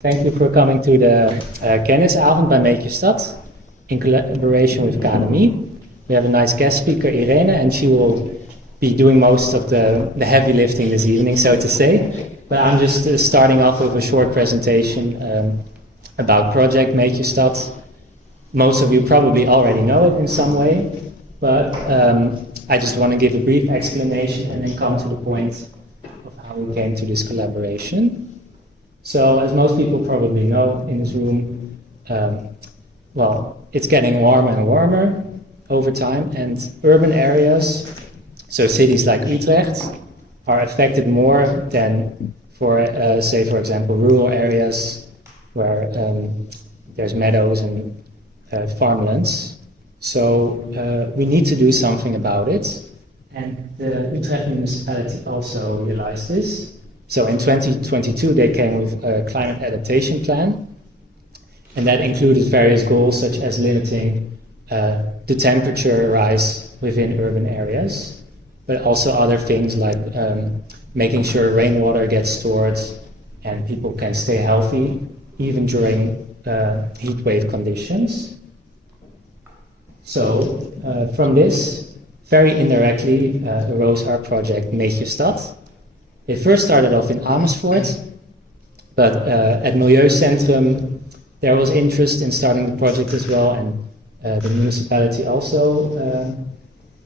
Thank you for coming to the Kennisavond by Meet Je Stad in collaboration with KNMI. We have a nice guest speaker, Irene, and she will be doing most of the heavy lifting this evening, so to say. But I'm just starting off with a short presentation about project Meet Je Stad. Most of you probably already know it in some way, but I just want to give a brief explanation and then come to the point of how we came to this collaboration. So, as most people probably know in this room, it's getting warmer and warmer over time, and urban areas, so cities like Utrecht, are affected more than for example, rural areas where there's meadows and farmlands. So we need to do something about it, and the Utrecht municipality also realized this. So in 2022 they came with a climate adaptation plan, and that included various goals such as limiting the temperature rise within urban areas, but also other things like making sure rainwater gets stored and people can stay healthy even during heat wave conditions. So from this, very indirectly arose our project Meet Je Stad. It first started off in Amersfoort, but at Milieucentrum there was interest in starting the project as well, and the municipality also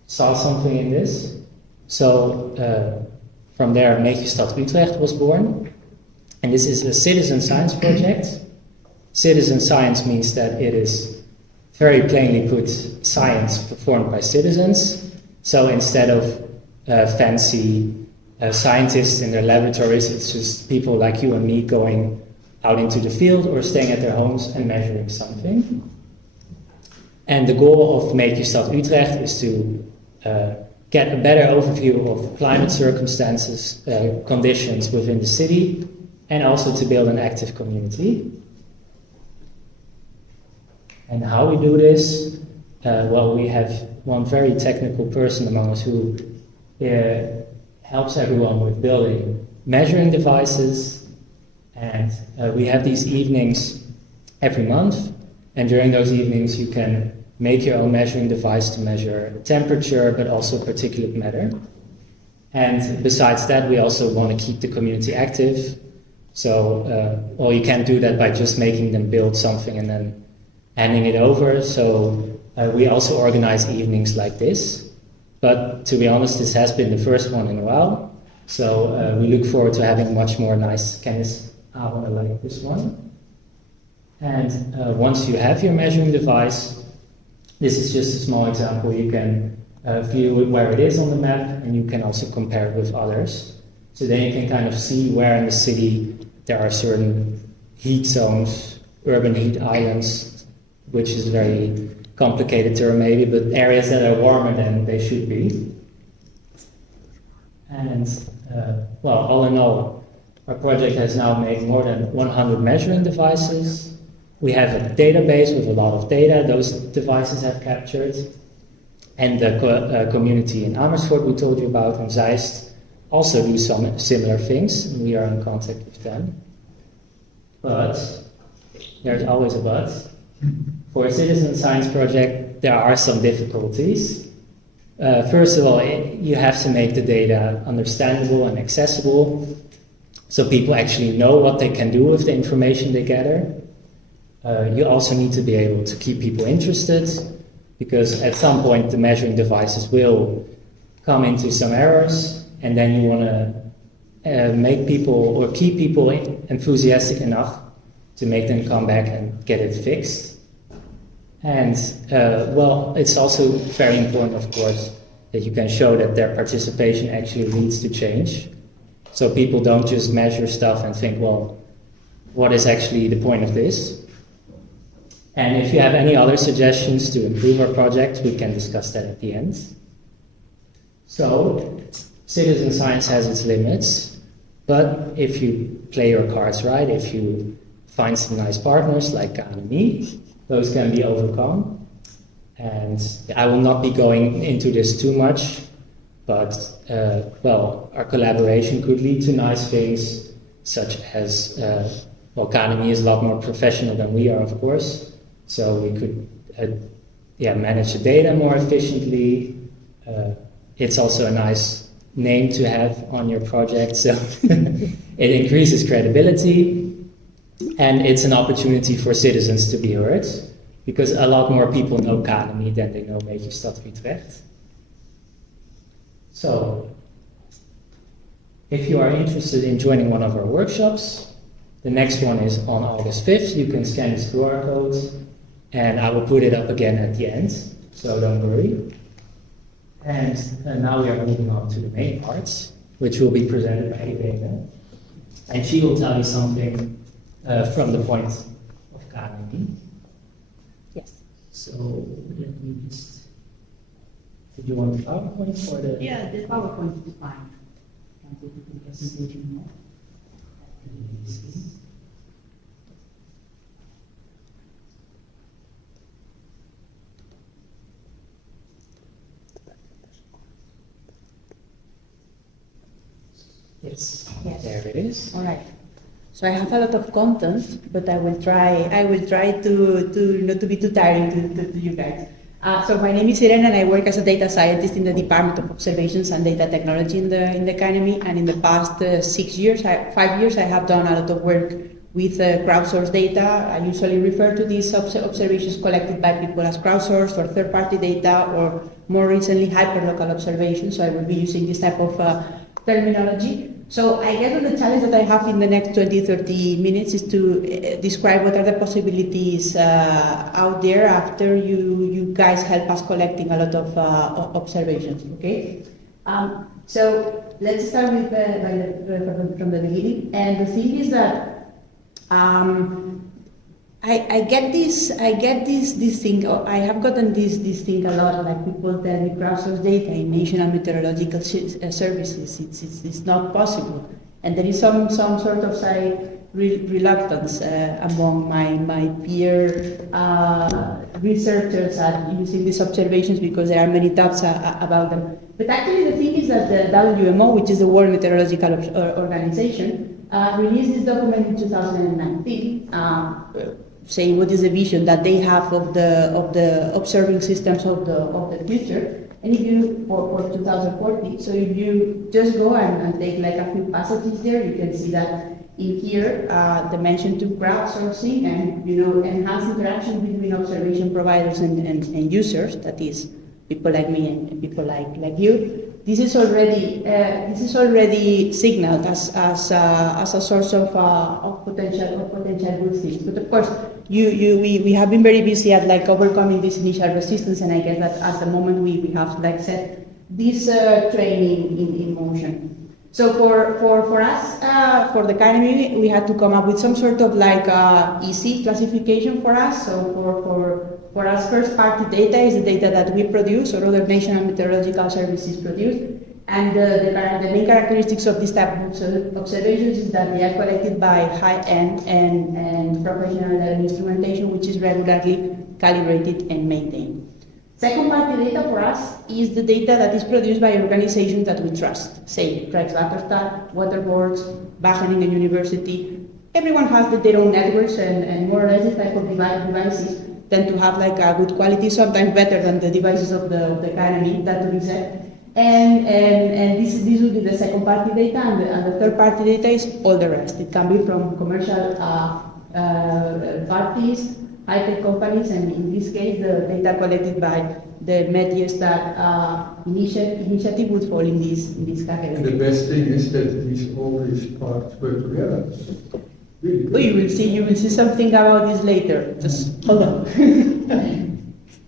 saw something in this. So from there, Meet Je Stad Utrecht was born, and this is a citizen science project. Citizen science means that it is, very plainly put, science performed by citizens. So instead of fancy scientists in their laboratories, it's just people like you and me going out into the field or staying at their homes and measuring something. And the goal of Meet Je Stad Utrecht is to get a better overview of climate circumstances, conditions within the city, and also to build an active community. And how we do this? We have one very technical person among us who helps everyone with building measuring devices, and we have these evenings every month, and during those evenings you can make your own measuring device to measure temperature but also particulate matter. And besides that, we also want to keep the community active, so you can't do that by just making them build something and then handing it over. So we also organize evenings like this. But to be honest, this has been the first one in a while, so we look forward to having much more nice Kennisavond like this one. And once you have your measuring device, this is just a small example. You can view where it is on the map, and you can also compare it with others. So then you can kind of see where in the city there are certain heat zones, urban heat islands, which is a very complicated term maybe, but areas that are warmer than they should be. And all in all, our project has now made more than 100 measuring devices. We have a database with a lot of data those devices have captured. And the community in Amersfoort we told you about, and Zeist, also do some similar things, and we are in contact with them. But there's always a but. For a citizen science project, there are some difficulties. First of all, you have to make the data understandable and accessible, so people actually know what they can do with the information they gather. You also need to be able to keep people interested, because at some point the measuring devices will come into some errors, and then you want to make people or keep people enthusiastic enough to make them come back and get it fixed. And it's also very important, of course, that you can show that their participation actually leads to change. So people don't just measure stuff and think, well, what is actually the point of this? And if you have any other suggestions to improve our project, we can discuss that at the end. So, citizen science has its limits, but if you play your cards right, if you find some nice partners like KNMI, those can be overcome. And I will not be going into this too much, but our collaboration could lead to nice things such as Well, KNMI is a lot more professional than we are, of course, so we could manage the data more efficiently. It's also a nice name to have on your project, so it increases credibility, and it's an opportunity for citizens to be heard, because a lot more people know KNMI than they know Meet Je Stad Utrecht. So, if you are interested in joining one of our workshops, the next one is on August 5th. You can scan this QR code, and I will put it up again at the end, so don't worry. And now we are moving on to the main parts, which will be presented by Irene. And she will tell you something from the point of KNMI. Yes. So let me just... Did you want the PowerPoint or the... Yeah, the PowerPoint is fine. Can put it in the presentation now. Yes. Yes. There it is. All right. So I have a lot of content, but I will try to not to be too tiring to you guys. So my name is Irene, and I work as a data scientist in the Department of Observations and Data Technology in the KNMI. And in the past 5 years, I have done a lot of work with crowdsourced data. I usually refer to these observations collected by people as crowdsourced or third-party data, or more recently, hyperlocal observations. So I will be using this type of terminology. So I guess the challenge that I have in the next 20-30 minutes is to describe what are the possibilities out there after you guys help us collecting a lot of observations, okay? So let's start with from the beginning. And the thing is that I get this thing. I have gotten this thing a lot. Like people tell me, crowdsourced data in national meteorological services, it's not possible, and there is some sort of reluctance among my peer researchers at using these observations, because there are many doubts about them. But actually, the thing is that the WMO, which is the World Meteorological Organization, released this document in 2019. Saying what is the vision that they have of the observing systems of the future, and if you for 2040. So if you just go and take like a few passages there, you can see that in here the mention to crowdsourcing and enhanced interaction between observation providers and users, that is people like me and people like you. This is already signaled as a source of potential good things. But of course, we have been very busy at like overcoming this initial resistance, and I guess that at the moment we have like set this training in motion. So for us, for the KNMI, we had to come up with some sort of like easy classification for us. So for us, first-party data is the data that we produce or other national meteorological services produce. And the main characteristics of this type of observations is that they are collected by high-end and professional instrumentation, which is regularly calibrated and maintained. Second-party data for us is the data that is produced by organizations that we trust, say Rijkswaterstaat, water boards, Wageningen University. Everyone has their own networks, and more or less this type of devices tend to have like a good quality, sometimes better than the devices of the KNMI, that to be said. And this will be the second party data, and the third party data is all the rest. It can be from commercial parties, high-tech companies, and in this case, the data collected by the Meet Je Stad initiative would fall in this category. And the best thing is that all these parts work together. Really. Oh, you will see something about this later. Just hold on.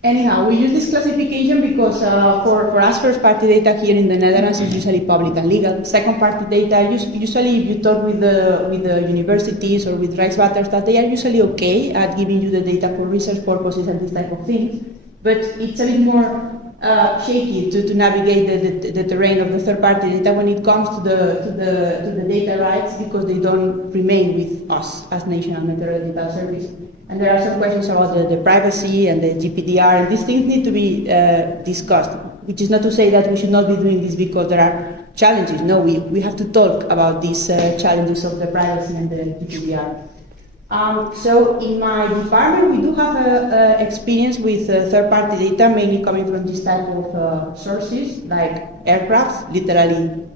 Anyhow, we use this classification because for us, first-party data here in the Netherlands is usually public and legal. Second-party data, usually if you talk with the universities or with Rijkswaterstaat, they are usually okay at giving you the data for research purposes and this type of things. But it's a bit more shaky to navigate the terrain of the third-party data when it comes to the data rights, because they don't remain with us as National Meteorological Service. And there are some questions about the privacy and the GDPR, and these things need to be discussed, which is not to say that we should not be doing this because there are challenges. No, we have to talk about these challenges of the privacy and the GDPR. So in my department, we do have experience with third-party data, mainly coming from this type of sources, like aircrafts, literally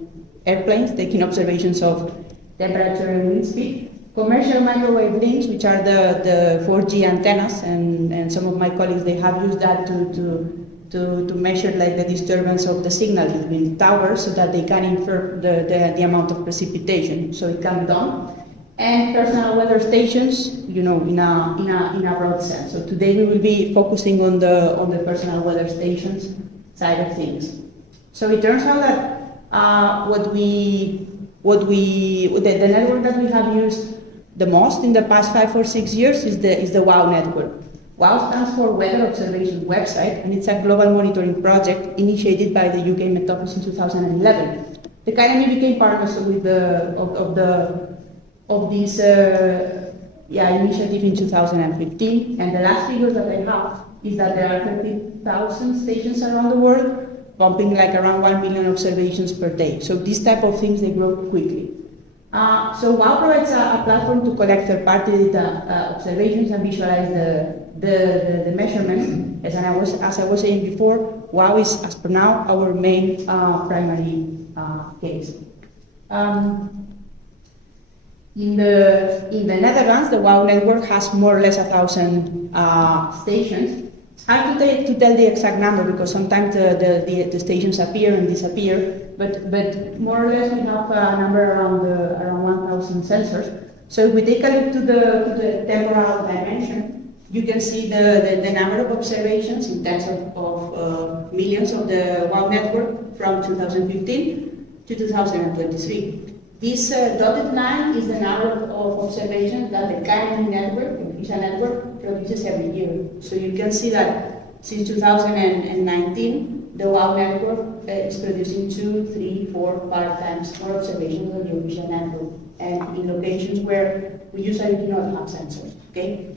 airplanes, taking observations of temperature and wind speed. Commercial microwave links, which are the 4G antennas, and some of my colleagues, they have used that to measure like the disturbance of the signal between towers so that they can infer the amount of precipitation, so it can be done. And personal weather stations, you know, in a broad sense. So today we will be focusing on the personal weather stations side of things. So it turns out that the network that we have used the most in the past 5 or 6 years is the WOW network. WOW stands for Weather Observation Website, and it's a global monitoring project initiated by the UK Met Office in 2011. The KNMI became partners with this initiative in 2015, and the last figure that I have is that there are 30,000 stations around the world, pumping like around 1 million observations per day. So these type of things, they grow quickly. So WOW provides a platform to collect third-party data observations and visualize the measurements. As I was saying before, WOW is, as per now, our main primary case. In the Netherlands, the WOW network has more or less 1,000 stations. It's hard to tell the exact number because sometimes the stations appear and disappear, but more or less we have a number around 1,000 sensors. So if we take a look to the temporal dimension, you can see the number of observations in terms of millions of the WOW network from 2015 to 2023. This dotted line is the number of observations that the KNMI network, the official network, produces every year. So you can see that since 2019, the WOW network is producing 2, 3, 4, 5 times more observations than the official network, and in locations where we usually do not have sensors. Okay.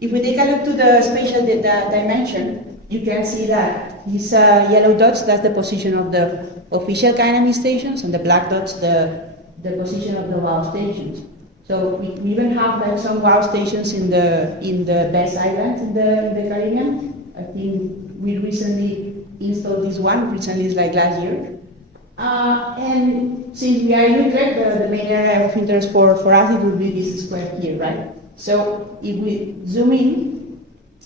If we take a look to the spatial dimension, you can see that these yellow dots, that's the position of the official KNMI stations, and the black dots, the position of the WOW stations. So we even have like some WOW stations in the best islands in the Caribbean. I think we recently installed this one. Recently is like last year. And since we are in Utrecht, the main area of interest for us, it would be this square here, right? So if we zoom in,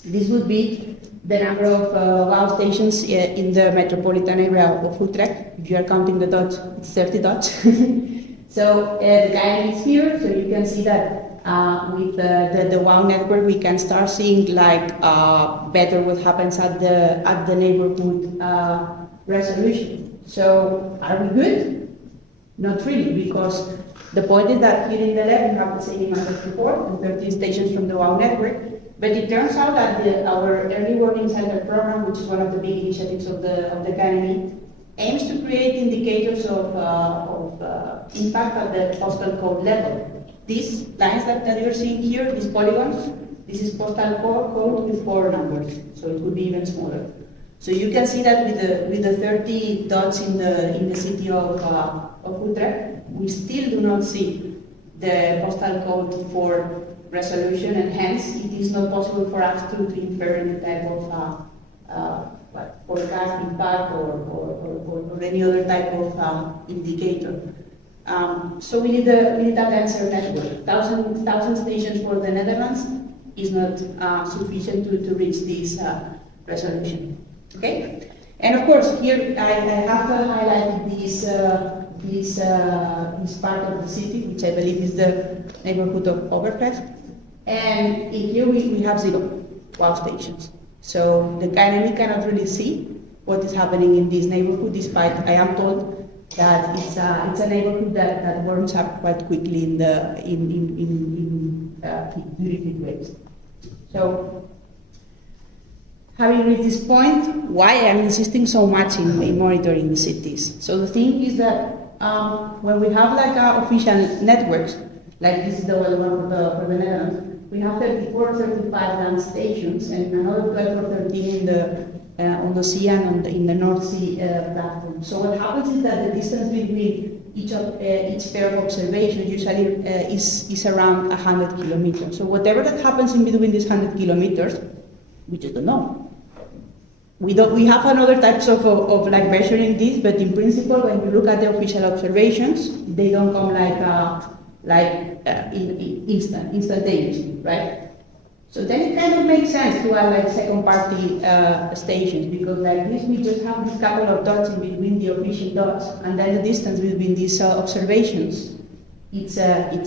this would be the number of WOW stations in the metropolitan area of Utrecht. If you are counting the dots, it's 30 dots. So the KNMI is here, so you can see that with the WOW network, we can start seeing like better what happens at the neighborhood resolution. So are we good? Not really, because the point is that here in the left we have the same amount as before, and 13 stations from the WOW network. But it turns out that our early warning center program, which is one of the big initiatives of the KNMI, aims to create indicators of impact at the postal code level. These lines that you're seeing here, these polygons, this is postal code with 4 numbers, so it would be even smaller. So you can see that with the 30 dots in the city of Utrecht, we still do not see the postal code for resolution, and hence it is not possible for us to infer any type of forecast impact or any other type of indicator. So we need a denser network. 1,000 stations for the Netherlands is not sufficient to reach this resolution. Okay, and of course here I have highlighted this part of the city, which I believe is the neighborhood of Overvecht, and in here we have 0 WOW stations. So the KNMI cannot really see what is happening in this neighborhood, despite I am told that it's a neighborhood that warms up quite quickly in heat waves. So, having reached this point, why I'm insisting so much in monitoring the cities. So the thing is that when we have like official networks, like this is the one for the Netherlands, we have 34 or 35 land stations and another 12 or 13 on the sea and in the North Sea platform. So what happens is that the distance between each pair of observations usually is around 100 kilometers. So whatever that happens in between these 100 kilometers, we just don't know. We have another types of like measuring this, but in principle, when you look at the official observations, they don't come instantaneously, right? So then it kind of makes sense to have like second-party stations, because like this we just have this couple of dots in between the official dots, and then the distance between these observations, it's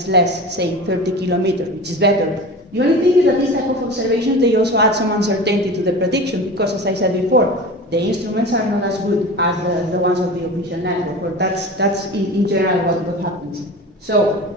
less, say 30 kilometers, which is better. The only thing is that this type of observations, they also add some uncertainty to the prediction, because as I said before, the instruments are not as good as the ones of the official network, or that's in general what happens. So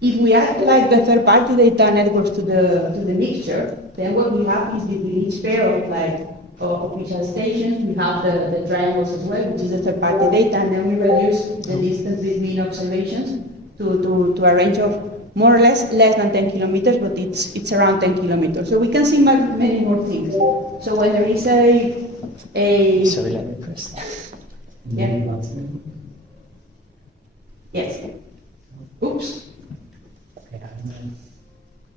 if we add like the third-party data networks to the mixture, then what we have is between each pair of like official stations, we have the triangles as well, which is the third-party data, and then we reduce the distance between observations to a range of more or less than 10 kilometers, but it's around 10 kilometers. So we can see many more things. So when there is a Sorry, let me press that. Yeah. Yes. Oops. Okay, and then,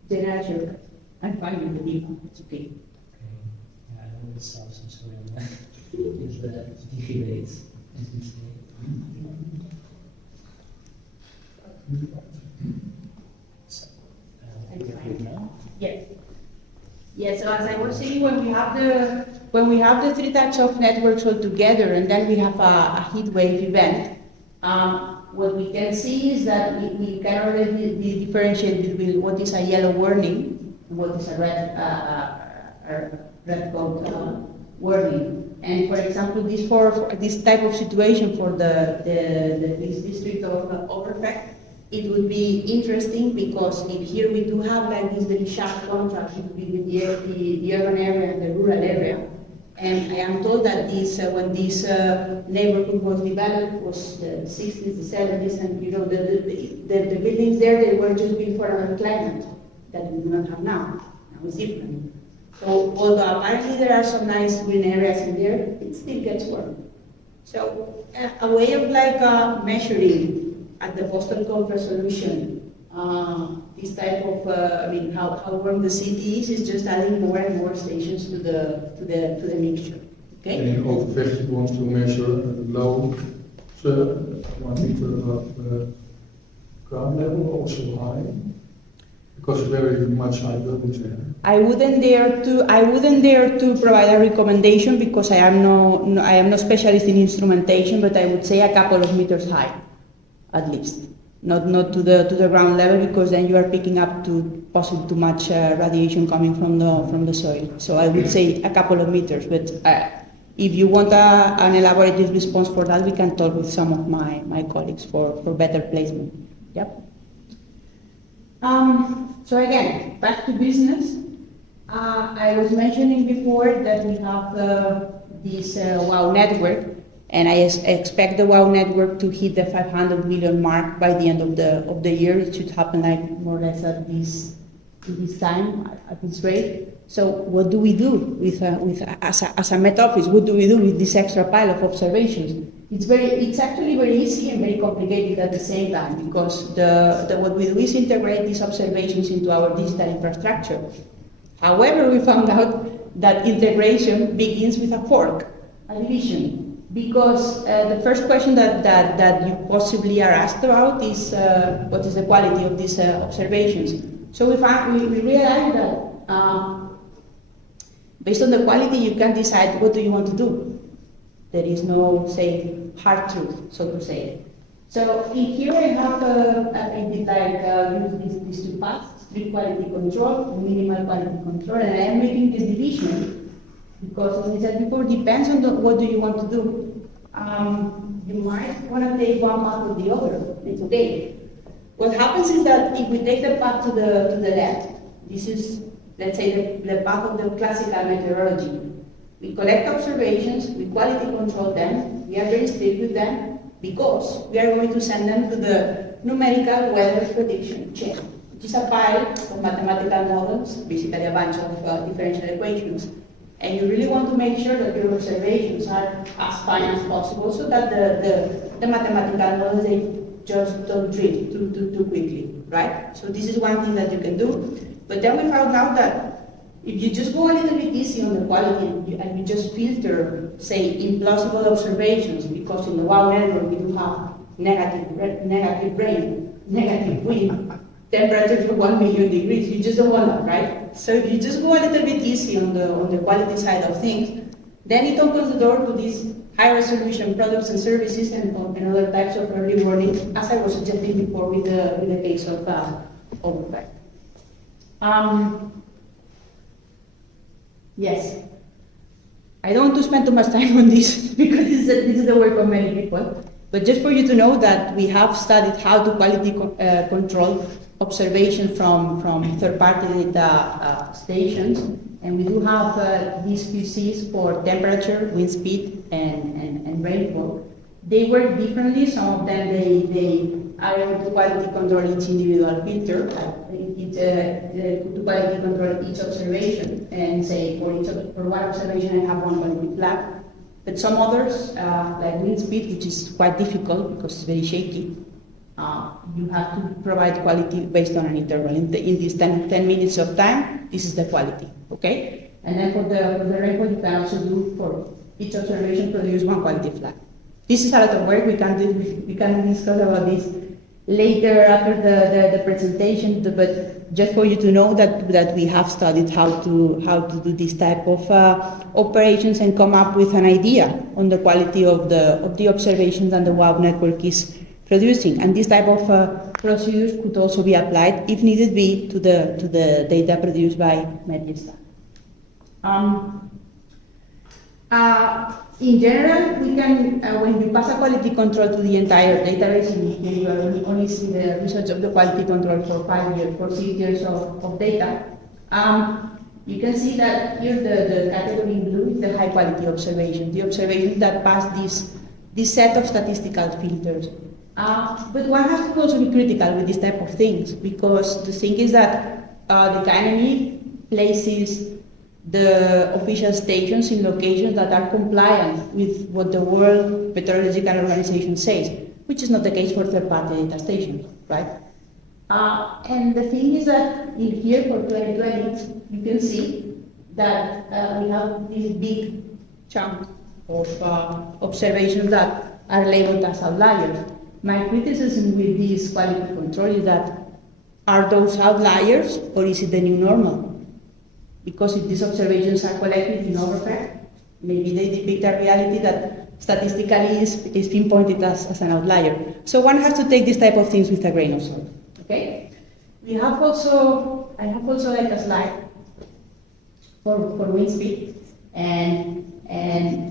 Generator. I'm finding the data. It's okay. okay. Yeah, I know this stuff, so sorry on that. It's the defilates, as we say. So, you're good now? Yes. Yes, so as I was saying, when we have the three types of networks all together, and then we have a heat wave event, what we can see is that we can already differentiate between what is a yellow warning and what is a red code warning. And for example, this type of situation for this district of Overfect, it would be interesting because here we do have like this very sharp contrast between the urban area and the rural area. And I am told that when this neighborhood was developed was the 60s, the 70s, and you know the buildings there, they were just built for another climate that we do not have now. Now it's different. So although apparently there are some nice green areas in there, it still gets warm. So a way of like measuring at the postal code resolution this type of how warm the city is just adding more and more stations to the mixture. Okay. And in Overvecht you want to measure low 1 meter above ground level, also high, because very much high buildings there. I wouldn't dare to provide a recommendation because I am no specialist in instrumentation, but I would say a couple of meters high, at least. Not to the ground level, because then you are picking up possibly too much radiation coming from the soil. So I would say a couple of meters, but if you want an elaborated response for that, we can talk with some of my colleagues for better placement. Yep. So again, back to business. I was mentioning before that we have this WOW network. And I expect the WOW network to hit the 500 million mark by the end of the year. It should happen like more or less at this time, at this rate. So what do we do as a Met Office? What do we do with this extra pile of observations? It's actually very easy and very complicated at the same time, because what we do is integrate these observations into our digital infrastructure. However, we found out that integration begins with a fork, a division. Because the first question that you possibly are asked about is what is the quality of these observations. So we realized that based on the quality you can decide what do you want to do. There is no, say, hard truth, so to say. So in here I have use these two paths, strict quality control, minimal quality control, and I am making this division because, as I said before, depends on what do you want to do. You might want to take one path or the other. It's okay. What happens is that if we take the path to the left, this is, let's say, the path of the classical meteorology. We collect observations, we quality control them, we are very strict with them because we are going to send them to the numerical weather prediction chain, which is a pile of mathematical models, basically a bunch of differential equations. And you really want to make sure that your observations are as fine as possible so that the mathematical models, they just don't drift too quickly, right? So this is one thing that you can do. But then we found out that if you just go a little bit easy on the quality and you just filter, say, implausible observations, because in the WOW network we do have negative rain, negative wind, temperature for 1 million degrees, you just don't want that, right? So if you just go a little bit easy on the quality side of things, then it opens the door to these high resolution products and services and other types of early warning, as I was suggesting before with the case of overpack. Yes, I don't want to spend too much time on this because this is the work of many people, but just for you to know that we have studied how to quality control observation from third-party data stations, and we do have these QCs for temperature, wind speed, and rainfall. They work differently. Some of them they are able to quality control each individual filter, to quality control each observation, and say for one observation I have one quality flag. But some others, like wind speed, which is quite difficult because it's very shaky, you have to provide quality based on an interval. In these 10 minutes of time, this is the quality, okay? And then for the rainfall, you can also do for each observation produce one quality flag. This is a lot of work. We can discuss about this later after the presentation, but just for you to know that we have studied how to do this type of operations and come up with an idea on the quality of the observations that the WOW network is producing. And this type of procedures could also be applied, if needed be, to the data produced by Meet Je Stad. In general, we can, when you pass a quality control to the entire database, and here you are only see the results of the quality control for 5 years, for 6 years of data, you can see that here the category in blue is the high quality observation, the observations that pass this set of statistical filters. But one has to also be critical with this type of things, because the thing is that the KNMI places the official stations in locations that are compliant with what the World Meteorological Organization says, which is not the case for third-party data stations, right? And the thing is that in here for 2020, you can see that we have this big chunk of observations that are labeled as outliers. My criticism with this quality control is that, are those outliers or is it the new normal? Because if these observations are collected in overpack, maybe they depict a reality that statistically is pinpointed as an outlier. So one has to take this type of things with a grain of salt. Okay? I have also like a slide for wind speed, and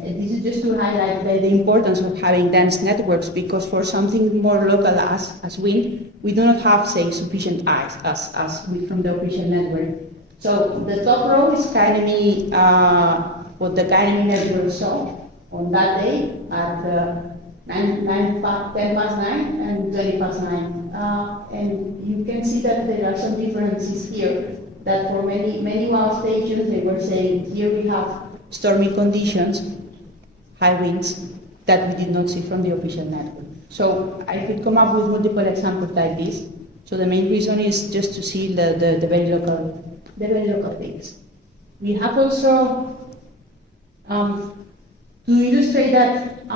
this is just to highlight the importance of having dense networks, because for something more local as wind, we do not have, say, sufficient eyes as we from the official network. So the top row is KNMI, what the KNMI network saw on that day at 10 past 9 and 20 past 9. And you can see that there are some differences here, that for many WOW stations, they were saying, here we have stormy conditions, high winds, that we did not see from the official network. So I could come up with multiple examples like this. So the main reason is just to see the very local things. We have also, to illustrate that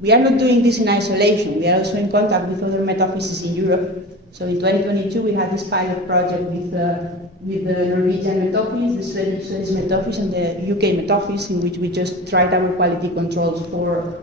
we are not doing this in isolation. We are also in contact with other Met offices in Europe. So in 2022, we had this pilot project with the Norwegian Met Office, the Swedish Met Office, and the UK Met Office, in which we just tried our quality controls for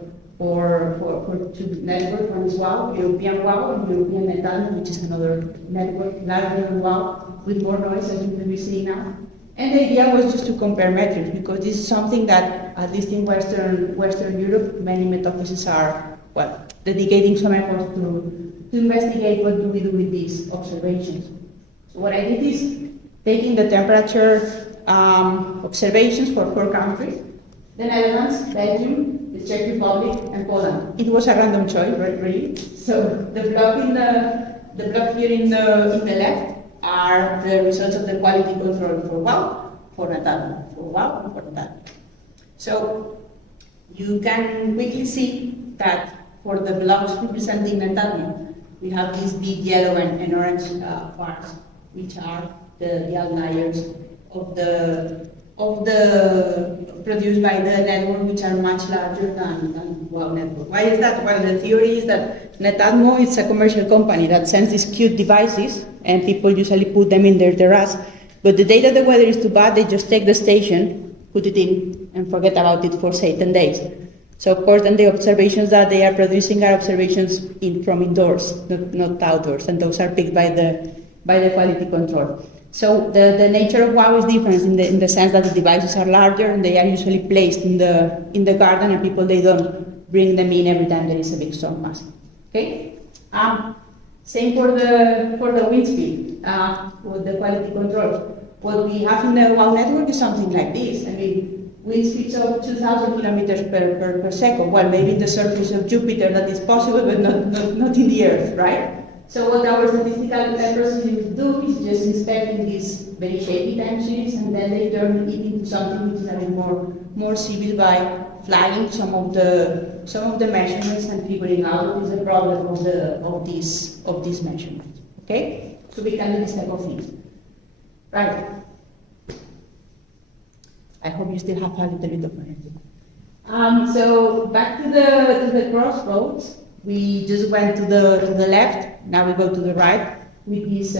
two networks. One is WOW, European WOW, and European Metal, which is another network, larger than WOW, with more noise, as you can be seeing now. And the idea was just to compare metrics, because this is something that, at least in Western Europe, many Met offices are, well, dedicating some efforts to investigate what do we do with these observations. So what I did is taking the temperature observations for 4 countries: the Netherlands, Belgium, the Czech Republic, and Poland. It was a random choice, right, really. So the block here in the left are the results of the quality control for WOW, for Natal, for WOW, and for Natal. So you can quickly see that for the blocks representing Netatmo, we have these big yellow and orange parts, which are the outliers of the produced by the network, which are much larger than WOW network. Why is that? Well, the theory is that Netatmo is a commercial company that sends these cute devices, and people usually put them in their terrace. But the day that the weather is too bad, they just take the station, put it in, and forget about it for, say, 10 days. So, of course, then the observations that they are producing are observations from indoors, not outdoors, and those are picked by the quality control. So the nature of WOW is different in the sense that the devices are larger and they are usually placed in the garden, and people, they don't bring them in every time there is a big storm mass. Okay. Same for the wind speed with the quality control. What we have in the WOW network is something like this. I mean, wind speeds of 2,000 kilometers per second. Well, maybe in the surface of Jupiter that is possible, but not in the Earth, right? So what our statistical procedures do is just inspecting these very shady time series, and then they turn it into something which is a bit more civil by flagging some of the measurements and figuring out what is the problem of these measurements. Okay? So we can do this type of things. Right. I hope you still have a little bit of energy. So back to the crossroads. We just went to the left, now we go to the right with this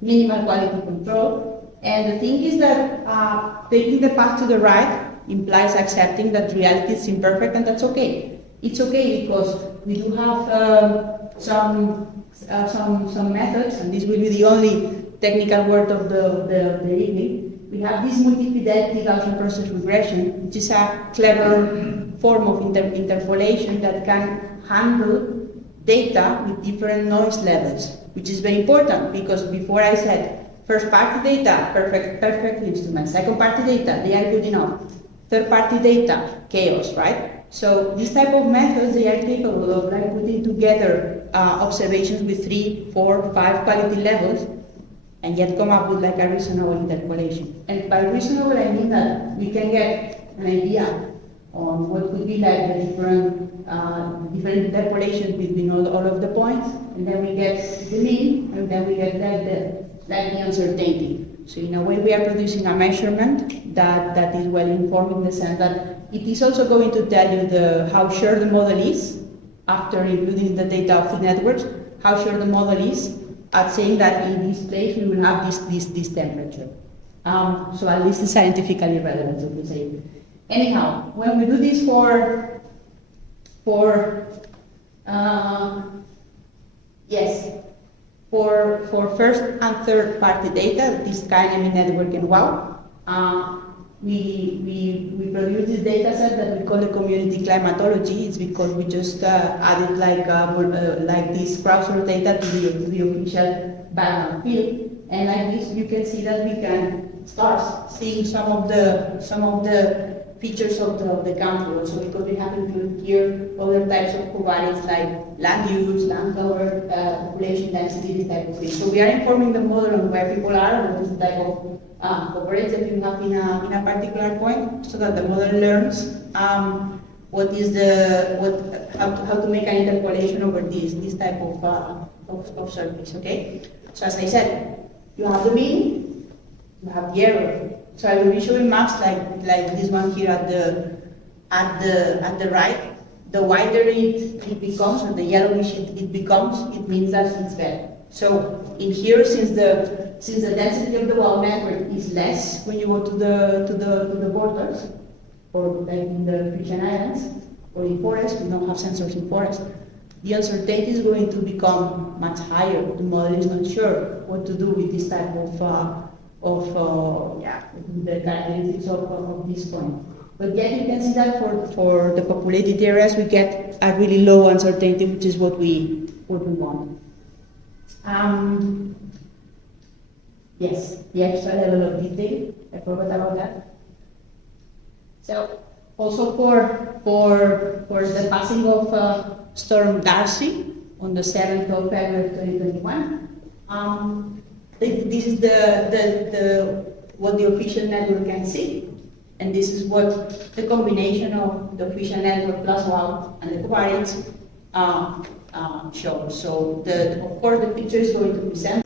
minimal quality control. And the thing is that taking the path to the right implies accepting that reality is imperfect, and that's okay. It's okay because we do have some methods, and this will be the only technical word of the evening. We have this multi-fidelity Gaussian process regression, which is a clever form of interpolation that can handle data with different noise levels, which is very important because before I said first party data, perfect instrument, second party data, they are good enough, third party data, chaos, right? So this type of methods, they are capable of like putting together observations with 3, 4, 5 quality levels and yet come up with like a reasonable interpolation. And by reasonable I mean that we can get an idea on what could be like the different interpolations between all of the points, and then we get the mean, and then we get like the uncertainty. So in a way we are producing a measurement that is well informed in the sense that it is also going to tell you how sure the model is, after including the data of the networks, how sure the model is at saying that in this place we will have this temperature. So at least it's scientifically relevant, so to say. Anyhow, when we do this for first and third party data, this KNMI network and WOW, we produce this data set that we call the community climatology. It's because we just added like this crowdsourced data to the official background field, and like this you can see that we can start seeing some of the features of the country also, because we have included here other types of covariates like land use, land cover, population density, this type of thing. So we are informing the model on where people are and what is the type of coverage that you have in a particular point, so that the model learns how to make an interpolation over this type of surface. Okay. So as I said, you have the mean, you have the error. So I will be showing maps like this one here at the right. The wider it becomes, or the yellowish it becomes, it means that it's better. So in here, since the density of the WOW network is less when you go to the borders, or like in the Christian Islands, or in forest, we don't have sensors in forest, the uncertainty is going to become much higher. The model is not sure what to do with this type of the characteristics of this point. But yet you can see that for the populated areas we get a really low uncertainty, which is what we want. Yes, the extra level of detail, I forgot about that. So also for the passing of Storm Darcy on the 7th of February 2021, this is what the official network can see, and this is what the combination of the official network plus WOW and the covariates shown. So of course the picture is going to present.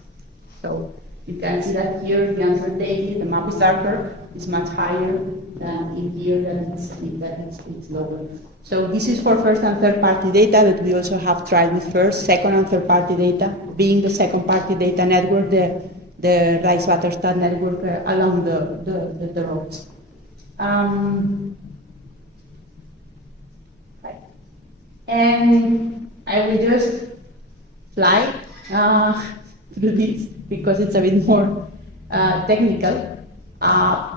So you can see that here the uncertainty, the map is darker, is much higher than in here, it's lower. So this is for first and third party data, but we also have tried with first, second and third party data, being the second party data network, the Rijkswaterstaat network along the roads. Right. And I will just fly through this because it's a bit more technical.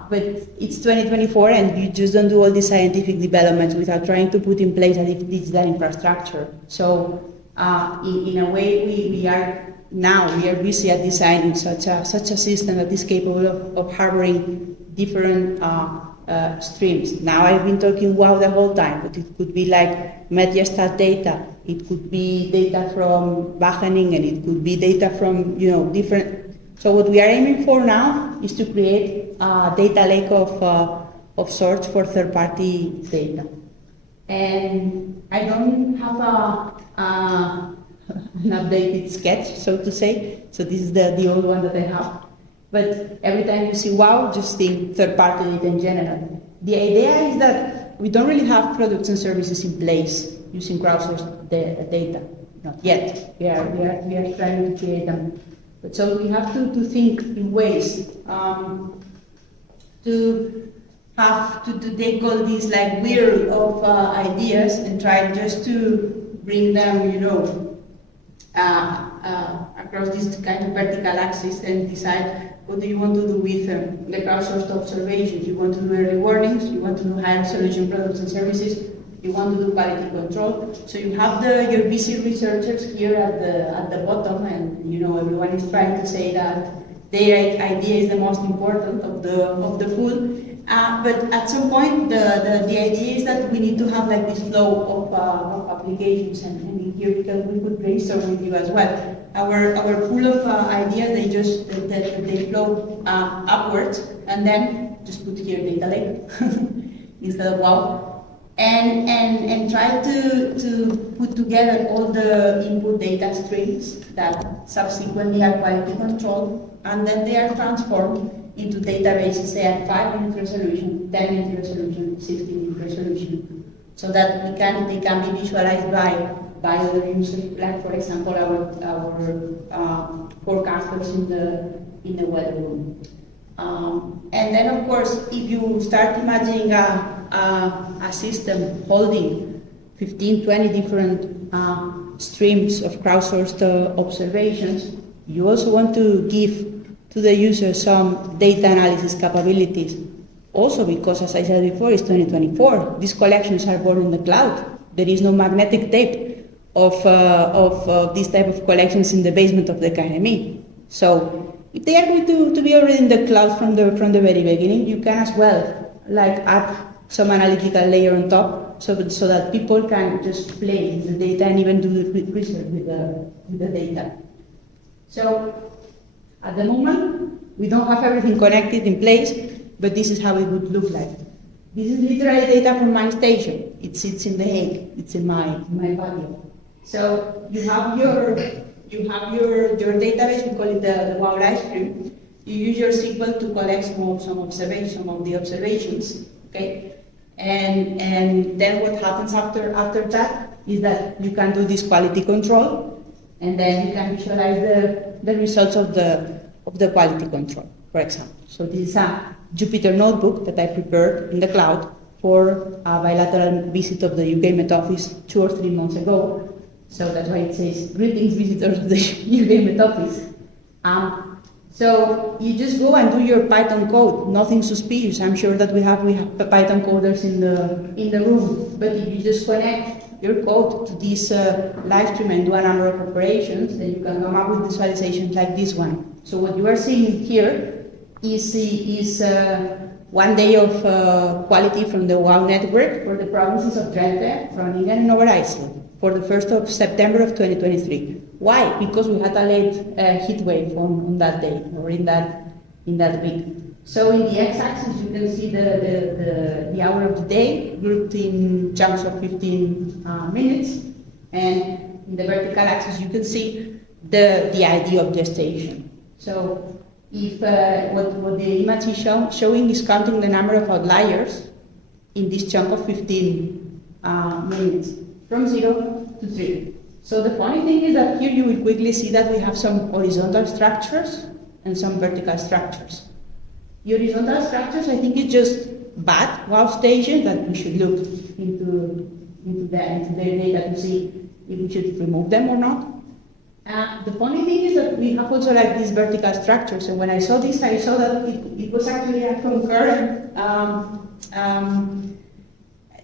But it's 2024 and you just don't do all these scientific developments without trying to put in place a digital infrastructure. So in a way we are busy at designing such a system that is capable of harboring different streams. Now I've been talking wow the whole time, but it could be like Meet Je Stad data, it could be data from Wageningen, it could be data from different. So what we are aiming for now is to create a data lake of sorts for third-party data. And I don't have an updated sketch, so to say. So this is the old one that I have. But every time you see WOW, just think third-party data in general. The idea is that we don't really have products and services in place using crowdsourced data. Not yet. We are trying to create them. But so we have to think in ways to take all these like wheel of ideas and try just to bring them, across this kind of vertical axis and decide what do you want to do with the crowdsourced observations. You want to do early warnings, you want to do high resolution products and services, you want to do quality control. So you have your busy researchers here at the bottom, and everyone is trying to say that their idea is the most important of the pool. But at some point, the idea is that we need to have like this flow of applications, and in here we could brainstorm with you as well. Our pool of ideas, they flow upwards, and then just put here data lake instead of wow. And try to put together all the input data streams that subsequently are quality controlled, and then they are transformed into databases, say at 5-minute resolution, 10-minute resolution, 16-minute resolution, so that they can be visualized by other users, like for example our forecasters in the weather room. And then of course, if you start imagining a system holding 15, 20 different streams of crowdsourced observations, you also want to give to the user some data analysis capabilities. Also because, as I said before, it's 2024. These collections are born in the cloud. There is no magnetic tape of this type of collections in the basement of the KNMI. So if they are going to be already in the cloud from the very beginning, you can as well like add some analytical layer on top, so that people can just play with the data and even do the research with the data. So at the moment, we don't have everything connected in place, but this is how it would look like. This is literally data from my station. It sits in The Hague. It's in my patio. So you have your database. We call it the WOW live stream. You use your SQL to collect some of the observations. Okay, and then what happens after that is that you can do this quality control, and then you can visualize the results of the quality control, for example. So this is a Jupyter notebook that I prepared in the cloud for a bilateral visit of the UK Met Office 2 or 3 months ago. So that's why it says, greetings visitors of the UK Met Office. So you just go and do your Python code, nothing suspicious. I'm sure that we have Python coders in the room. But if you just connect your code to this live stream and do a number of operations, then you can come up with visualizations like this one. So what you are seeing here is 1 day of quality from the WOW network for the provinces of Drenthe, Groningen, and Overijssel for the 1st of September of 2023. Why? Because we had a late heat wave on that day, or in that week. So in the x-axis you can see the hour of the day grouped in chunks of 15 minutes, And in the vertical axis, you can see the idea of the station. So if what the image is showing is counting the number of outliers in this chunk of 15 minutes, from 0 to 3. So the funny thing is that here you will quickly see that we have some horizontal structures and some vertical structures. The horizontal structures, I think, is just bad wow station that we should look into their data to see if we should remove them or not. The funny thing is that we have also like these vertical structures, and when I saw this, I saw that it was actually a concurrent,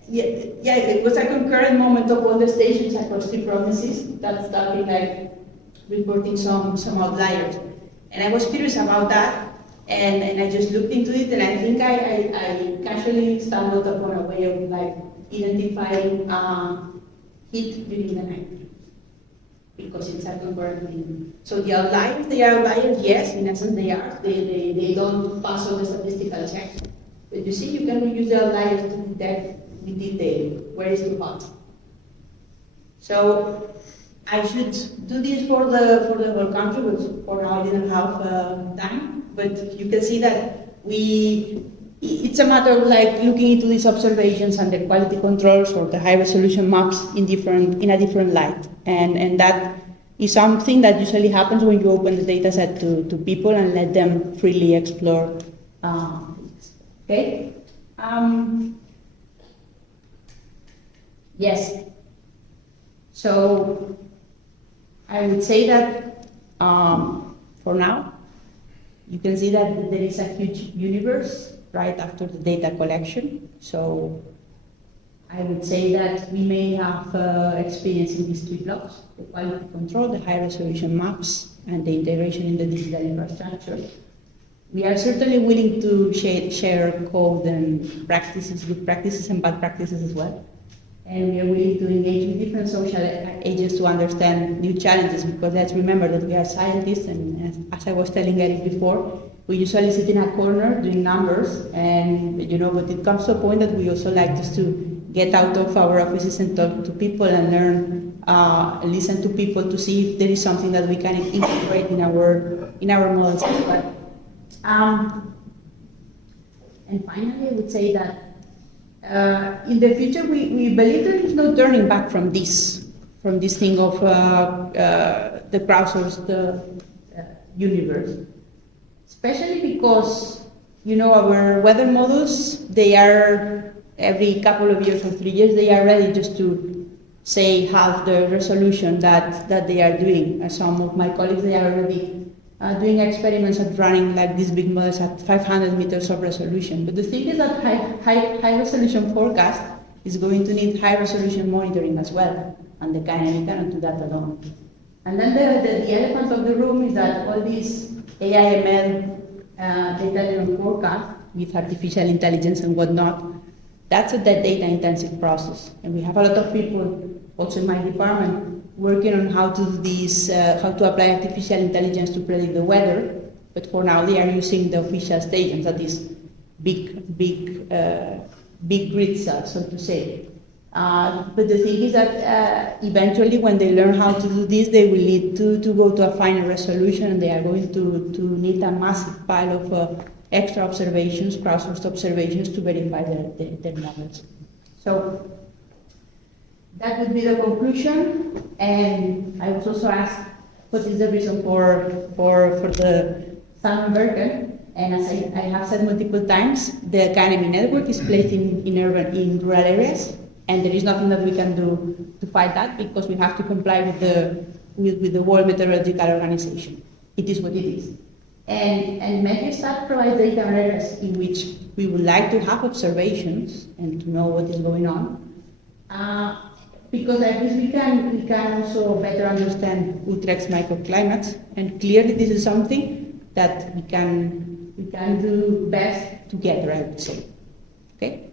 it was a concurrent moment of all the stations across the provinces that started like reporting some outliers. And I was curious about that, and I just looked into it, and I think I casually stumbled upon a way of like identifying heat during the night, because it's a concurrent thing. So the outliers, they are outliers, yes, in essence they are. They don't pass all the statistical checks. But you see, you can use the outliers to detect in detail where is the hot. So I should do this for the whole country, but for now I didn't have time. But you can see that it's a matter of like looking into these observations and the quality controls or the high resolution maps in a different light. And that is something that usually happens when you open the data set to people and let them freely explore things. Okay? Yes. So I would say that for now, you can see that there is a huge universe right after the data collection. So I would say that we may have experience in these three blocks: the quality control, the high resolution maps, and the integration in the digital infrastructure. We are certainly willing to share code and practices, good practices and bad practices as well. And we are willing to engage with different social agents to understand new challenges, because let's remember that we are scientists, and as I was telling Eric before, we usually sit in a corner doing numbers, and but it comes to a point that we also like just to get out of our offices and talk to people and learn, listen to people to see if there is something that we can integrate in our models as well. And finally, I would say that in the future, we believe there is no turning back from this thing of the browsers, the universe. Especially because, our weather models, they are every couple of years or 3 years, they are ready just to say half the resolution that they are doing. Some of my colleagues, they are already doing experiments at running like these big models at 500 meters of resolution. But the thing is that high resolution forecast is going to need high resolution monitoring as well, and the KNMI cannot do that alone. And then the elephant of the room is that all these AI/ML data-driven forecast with artificial intelligence and whatnot, that's a data-intensive process. And we have a lot of people, also in my department, working on how to do this, how to apply artificial intelligence to predict the weather. But for now, they are using the official stations, that is big grid cells, so to say. But the thing is that eventually, when they learn how to do this, they will need to go to a finer resolution, and they are going to need a massive pile of extra observations, crowdsourced observations, to verify their models. So that would be the conclusion. And I was also asked what is the reason for the samen werken. And as I have said multiple times, the KNMI network is placed in rural areas. And there is nothing that we can do to fight that, because we have to comply with the World Meteorological Organization. It is what it is. And Meet Je Stad provides data on areas in which we would like to have observations and to know what is going on. Because at least we can also better understand Utrecht's microclimates, and clearly this is something that we can do best together, I would say. Okay,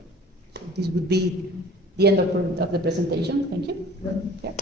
so this would be the end of the presentation. Thank you. Yeah.